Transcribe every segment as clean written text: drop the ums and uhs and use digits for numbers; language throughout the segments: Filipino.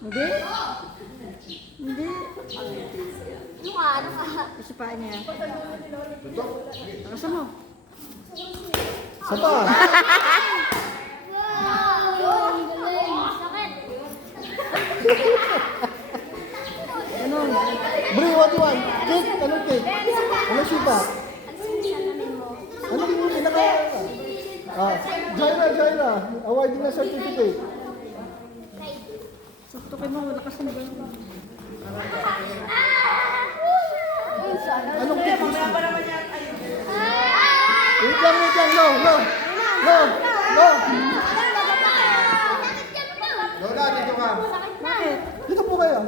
Hindi? Hindi. Ano ka? Ano ka? Isa pa niya. Nakasan mo. Sapa. Ang galing. Sakit. Ano? Bri, what you want? Cake? Anong cake? Anong sipa? Ano yung pinaka... Jaira. Awarding na certificate. Saktukin mo. Nakasan ba? Anong cake gusto mo? Wait lang. No. Lola, dito ka. Bakit? Dito po kayo.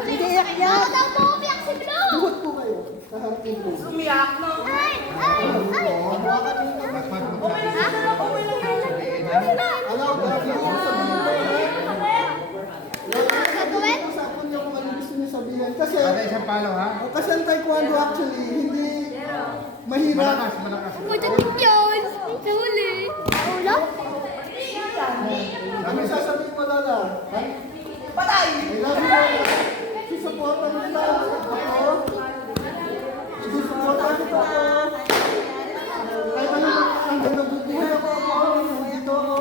Hindi iyak yan. Daw po umiyak si Blue. Duhot po kayo. Kaharapin po. Ay! Alaw, sabihin mo Gagawin? Usapan niyo kung ano gusto niyo sabihin. Kasi, Isang palo ha? kasi ang taekwondo actually, hindi mahirap. Malakas. Pagdating yun. Nahuli. Ulo? Ano sasabihin mo, Lola? Patay! I love you, Lola. Susuportan mo kita. Ako. Susuportan kita ako. Kahit ano, hanggang nabubuhay ako. Dito ako.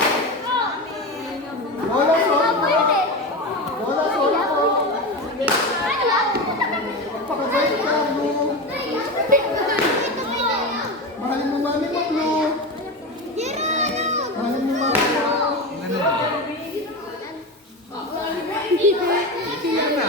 Lola, sorry po. Lola, sorry po. Pakabait ka, Blue. Mahalin mo mami mo, Blue. Mahalin mo mami mo. Ano? Hindi. Iyan na.